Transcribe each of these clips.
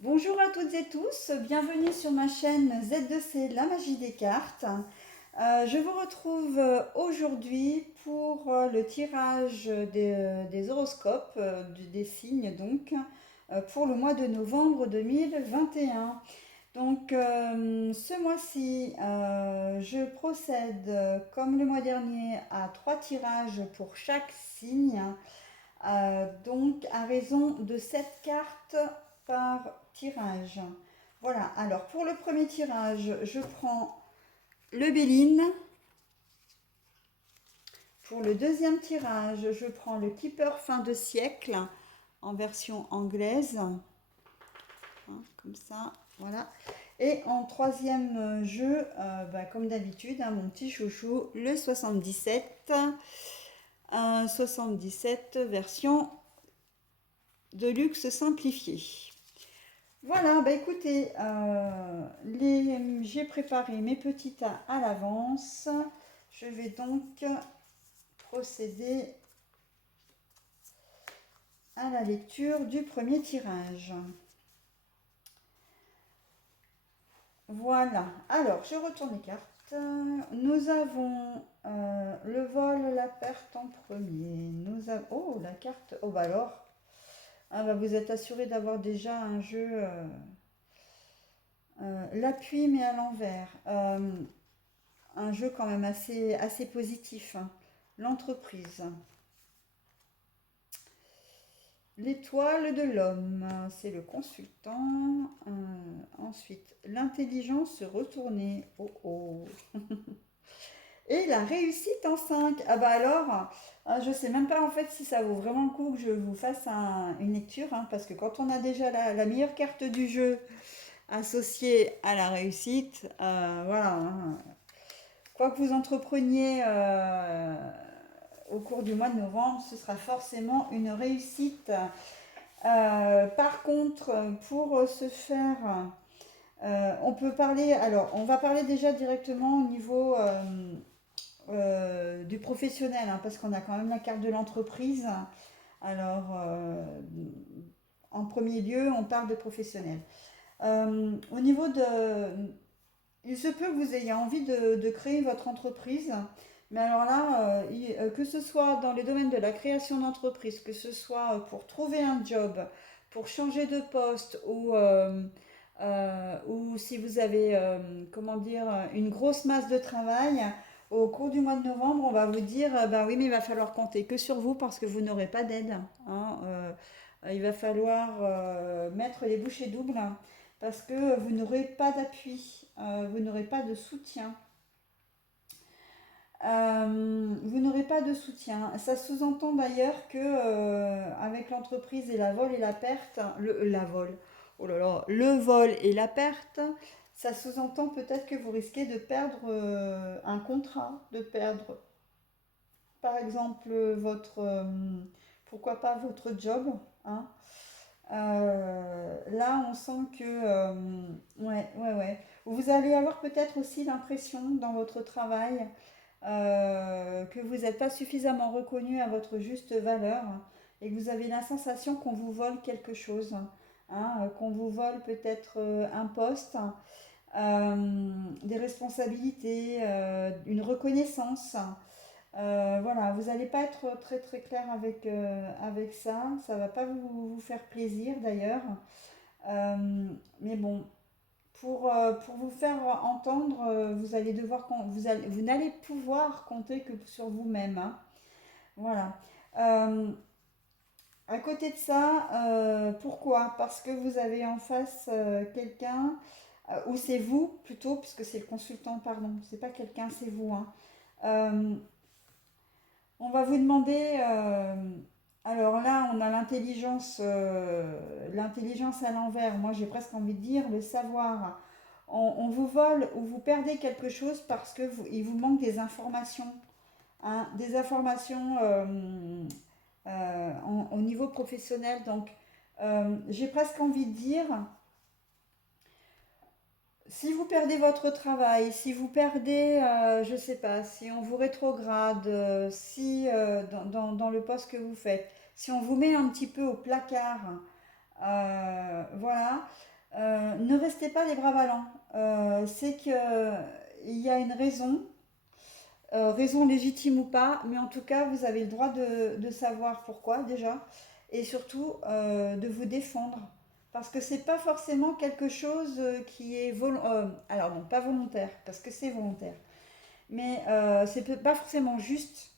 Bonjour à toutes et tous, bienvenue sur ma chaîne Z2C, la magie des cartes. Je vous retrouve aujourd'hui pour le tirage des horoscopes, des signes donc, pour le mois de novembre 2021. Donc ce mois-ci, je procède comme le mois dernier à 3 tirages pour chaque signe. Donc à raison de 7 cartes par tirage. Voilà, alors pour le premier tirage, je prends le Béline. Pour le deuxième tirage, je prends le Keeper fin de siècle en version anglaise. Comme ça, voilà. Et en troisième jeu, comme d'habitude, mon petit chouchou, le 77. 77 version de luxe simplifiée. Voilà, bah écoutez, j'ai préparé mes petits tas à l'avance. Je vais donc procéder à la lecture du premier tirage. Voilà, alors je retourne les cartes. Nous avons le vol, la perte en premier. Nous avons, oh, la carte, oh bah alors, vous êtes assuré d'avoir déjà un jeu, l'appui mais à l'envers. Un jeu quand même assez positif, hein. L'entreprise. L'étoile de l'homme, c'est le consultant. Ensuite, l'intelligence retournée. Oh oh. Et la réussite en 5. Ah bah alors, je sais même pas en fait si ça vaut vraiment le coup que je vous fasse une lecture, hein, parce que quand on a déjà la meilleure carte du jeu associée à la réussite, voilà, hein. Quoi que vous entrepreniez au cours du mois de novembre, ce sera forcément une réussite. Par contre, pour ce faire, on peut parler, alors on va parler déjà directement au niveau du professionnel, hein, parce qu'on a quand même la carte de l'entreprise. Alors, en premier lieu, on parle de professionnel. Au niveau de, il se peut que vous ayez envie de créer votre entreprise, mais alors là, que ce soit dans les domaines de la création d'entreprise, que ce soit pour trouver un job, pour changer de poste ou si vous avez, comment dire, une grosse masse de travail, au cours du mois de novembre, on va vous dire, bah oui, mais il va falloir compter que sur vous parce que vous n'aurez pas d'aide, hein. Il va falloir mettre les bouchées doubles parce que vous n'aurez pas d'appui, vous n'aurez pas de soutien. Vous n'aurez pas de soutien. Ça sous-entend d'ailleurs que avec l'entreprise et la vol et la perte, la vol, oh là là, le vol et la perte, ça sous-entend peut-être que vous risquez de perdre un contrat, de perdre par exemple pourquoi pas votre job, hein. Là, on sent que, ouais, ouais, ouais. Vous allez avoir peut-être aussi l'impression dans votre travail que vous n'êtes pas suffisamment reconnu à votre juste valeur et que vous avez la sensation qu'on vous vole quelque chose, hein, qu'on vous vole peut-être un poste, des responsabilités, une reconnaissance. Voilà, vous n'allez pas être très très clair avec ça. Ça va pas vous faire plaisir d'ailleurs. Mais bon, pour vous faire entendre, vous allez devoir, vous n'allez pouvoir compter que sur vous-même, hein. Voilà. Euh, à côté de ça, pourquoi? Parce que vous avez en face quelqu'un, ou c'est vous plutôt, puisque c'est le consultant, pardon, c'est pas quelqu'un, c'est vous, hein. Euh, On va vous demander, alors là, on a l'intelligence à l'envers. Moi, j'ai presque envie de dire le savoir. On vous vole ou vous perdez quelque chose parce que il vous manque des informations, hein, des informations au niveau professionnel. Donc, j'ai presque envie de dire, si vous perdez votre travail, si vous perdez, je ne sais pas, si on vous rétrograde, si dans le poste que vous faites, si on vous met un petit peu au placard, voilà. Ne restez pas les bras ballants. C'est que il y a une raison, raison légitime ou pas, mais en tout cas, vous avez le droit de savoir pourquoi déjà, et surtout de vous défendre. Parce que c'est pas forcément quelque chose qui est alors non, pas volontaire, parce que c'est volontaire, mais c'est pas forcément juste.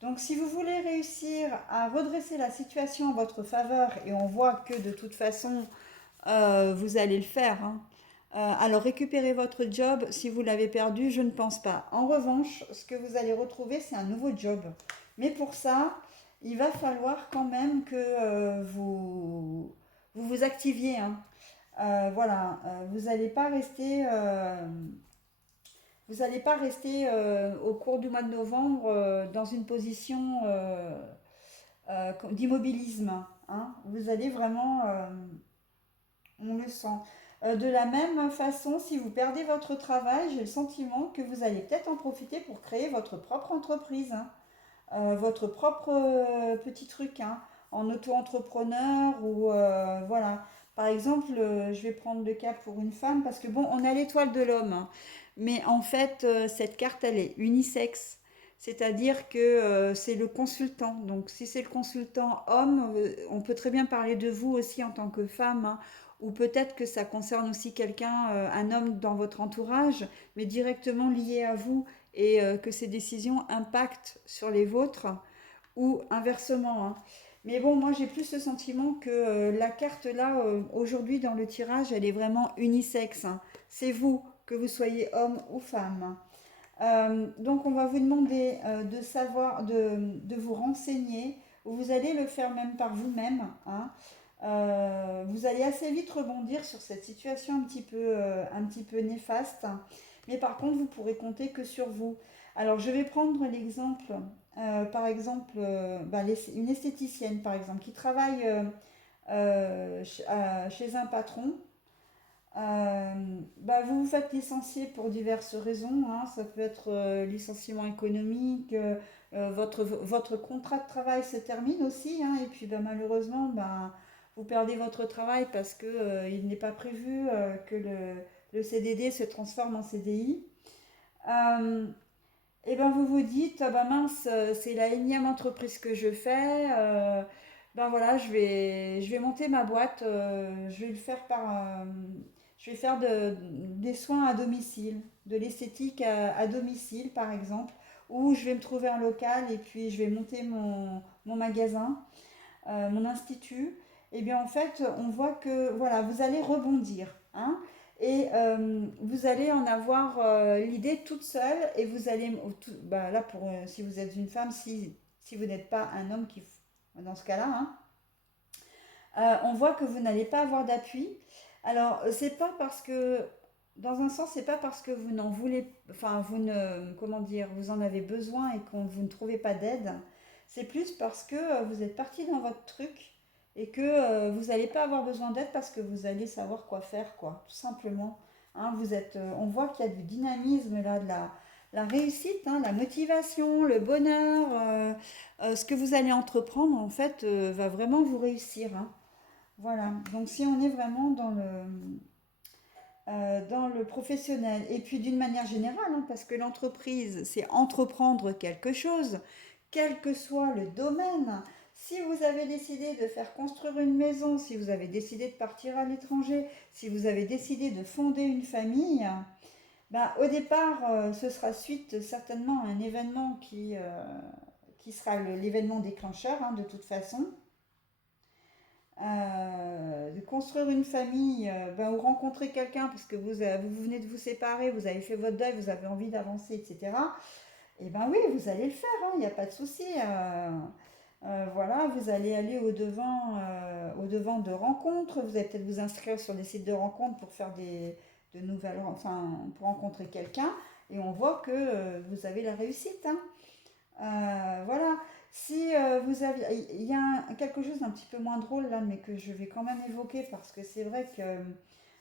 Donc si vous voulez réussir à redresser la situation en votre faveur, et on voit que de toute façon vous allez le faire, hein. Alors récupérer votre job, si vous l'avez perdu, je ne pense pas. En revanche, ce que vous allez retrouver, c'est un nouveau job. Mais pour ça, il va falloir quand même que vous activiez, hein. Voilà, vous n'allez pas rester, au cours du mois de novembre dans une position d'immobilisme, hein. Vous allez vraiment, on le sent. De la même façon, si vous perdez votre travail, j'ai le sentiment que vous allez peut-être en profiter pour créer votre propre entreprise, hein. Votre propre petit truc, hein, en auto-entrepreneur ou voilà. Par exemple, je vais prendre le cas pour une femme parce que bon, on a l'étoile de l'homme, hein, mais en fait, cette carte, elle est unisexe. C'est-à-dire que c'est le consultant. Donc, si c'est le consultant homme, on peut très bien parler de vous aussi en tant que femme, hein, ou peut-être que ça concerne aussi quelqu'un, un homme dans votre entourage, mais directement lié à vous et que ces décisions impactent sur les vôtres ou inversement, hein. Mais bon, moi j'ai plus le sentiment que la carte là, aujourd'hui dans le tirage, elle est vraiment unisexe, hein. C'est vous, que vous soyez homme ou femme. Donc on va vous demander de savoir, de vous renseigner, ou vous allez le faire même par vous-même, hein. Vous allez assez vite rebondir sur cette situation un petit peu néfaste, mais par contre vous pourrez compter que sur vous. Alors je vais prendre l'exemple, par exemple, bah, une esthéticienne par exemple qui travaille chez un patron. Bah, vous vous faites licencier pour diverses raisons, hein. Ça peut être licenciement économique, votre contrat de travail se termine aussi, hein, et puis bah, malheureusement, bah, vous perdez votre travail parce que, il n'est pas prévu que le CDD se transforme en CDI. Euh, et ben vous vous dites, ah bah mince, c'est la énième entreprise que je fais. Ben voilà, je vais monter ma boîte, je vais le faire je vais faire des soins à domicile, de l'esthétique à domicile par exemple, ou je vais me trouver un local et puis je vais monter mon magasin, mon institut. Et bien en fait, on voit que voilà, vous allez rebondir, hein, et vous allez en avoir l'idée toute seule et vous allez, bah, là pour si vous êtes une femme, si vous n'êtes pas un homme qui, dans ce cas-là, hein, on voit que vous n'allez pas avoir d'appui. Alors, c'est pas parce que, dans un sens, c'est pas parce que vous n'en voulez, enfin, vous ne, comment dire, vous en avez besoin et que vous ne trouvez pas d'aide. C'est plus parce que vous êtes parti dans votre truc et que vous n'allez pas avoir besoin d'aide parce que vous allez savoir quoi faire, quoi, tout simplement. Hein, on voit qu'il y a du dynamisme là, la réussite, hein, la motivation, le bonheur, ce que vous allez entreprendre, en fait, va vraiment vous réussir, hein. Voilà, donc si on est vraiment dans le professionnel, et puis d'une manière générale, hein, parce que l'entreprise, c'est entreprendre quelque chose, quel que soit le domaine. Si vous avez décidé de faire construire une maison, si vous avez décidé de partir à l'étranger, si vous avez décidé de fonder une famille, ben, au départ, ce sera suite certainement à un événement qui sera l'événement déclencheur, hein, de toute façon. De construire une famille, ben, ou rencontrer quelqu'un parce que vous venez de vous séparer, vous avez fait votre deuil, vous avez envie d'avancer, etc. Et ben oui, vous allez le faire, hein, il n'y a pas de souci. Voilà, vous allez aller au devant de rencontres, vous allez peut-être vous inscrire sur des sites de rencontres pour faire de nouvelles, enfin, pour rencontrer quelqu'un, et on voit que vous avez la réussite, hein. Voilà. Si vous avez, il y a quelque chose d'un petit peu moins drôle là, mais que je vais quand même évoquer parce que c'est vrai que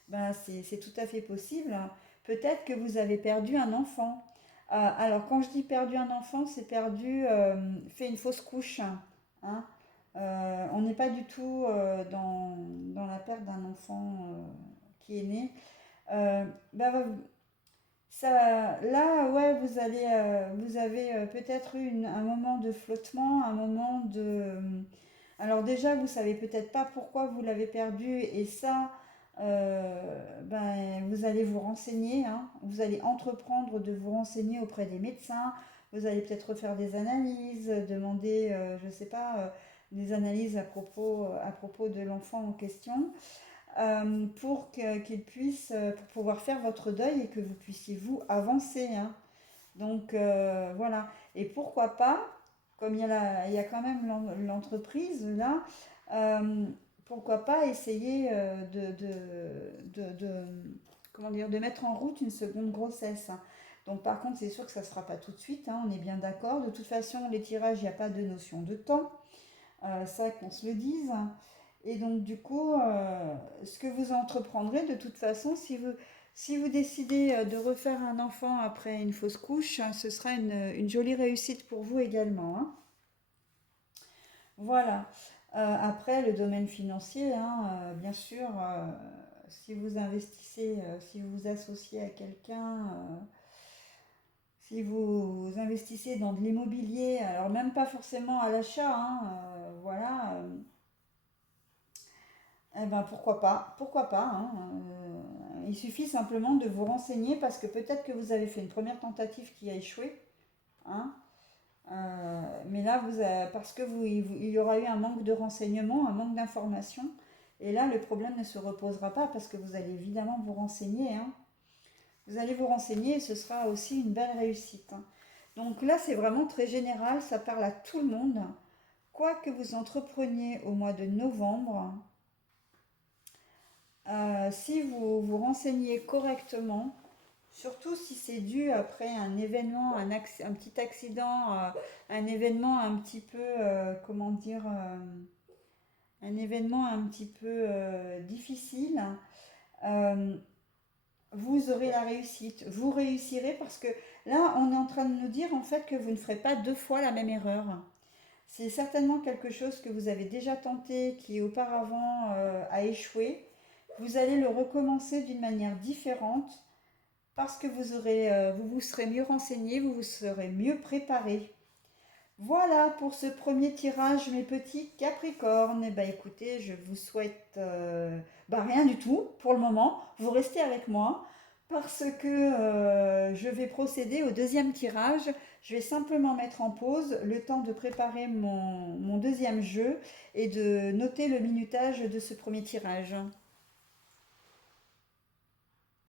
ben, c'est tout à fait possible, hein. Peut-être que vous avez perdu un enfant. Alors quand je dis perdu un enfant, c'est perdu, fait une fausse couche, hein. On n'est pas du tout dans la perte d'un enfant qui est né. Bah, ça, là, ouais, vous avez peut-être eu un moment de flottement, un moment de. Alors déjà, vous savez peut-être pas pourquoi vous l'avez perdu, et ça, ben, vous allez vous renseigner, hein. Vous allez entreprendre de vous renseigner auprès des médecins. Vous allez peut-être refaire des analyses, demander, je sais pas, des analyses à propos de l'enfant en question pour qu'il puisse, pour pouvoir faire votre deuil et que vous puissiez vous avancer, hein. Donc voilà. Et pourquoi pas, comme il y a quand même l'entreprise là, euh, pourquoi pas essayer comment dire, de mettre en route une seconde grossesse, hein. Donc par contre, c'est sûr que ça ne se fera pas tout de suite, hein, on est bien d'accord. De toute façon, les tirages, il n'y a pas de notion de temps. Ça qu'on se le dise. Et donc du coup, ce que vous entreprendrez, de toute façon, si vous décidez de refaire un enfant après une fausse couche, hein, ce sera une jolie réussite pour vous également, hein. Voilà. Après, le domaine financier, hein, bien sûr, si vous investissez, si vous vous associez à quelqu'un, si vous investissez dans de l'immobilier, alors même pas forcément à l'achat, hein, voilà, eh ben pourquoi pas, hein, il suffit simplement de vous renseigner parce que peut-être que vous avez fait une première tentative qui a échoué, hein, mais là parce que il y aura eu un manque de renseignements, un manque d'informations, et là le problème ne se reposera pas parce que vous allez évidemment vous renseigner, hein. Vous allez vous renseigner et ce sera aussi une belle réussite, hein. Donc là c'est vraiment très général, ça parle à tout le monde. Quoi que vous entrepreniez au mois de novembre, si vous vous renseignez correctement, surtout si c'est dû après un événement, un petit accident, un événement un petit peu, comment dire, un événement un petit peu difficile, euh, vous aurez la réussite. Vous réussirez parce que là, on est en train de nous dire en fait que vous ne ferez pas deux fois la même erreur. C'est certainement quelque chose que vous avez déjà tenté, qui auparavant a échoué. Vous allez le recommencer d'une manière différente parce que vous vous serez mieux renseigné, vous vous serez mieux préparé. Voilà pour ce premier tirage, mes petits Capricornes. Eh ben, écoutez, je vous souhaite rien du tout pour le moment. Vous restez avec moi parce que je vais procéder au deuxième tirage. Je vais simplement mettre en pause le temps de préparer mon deuxième jeu et de noter le minutage de ce premier tirage.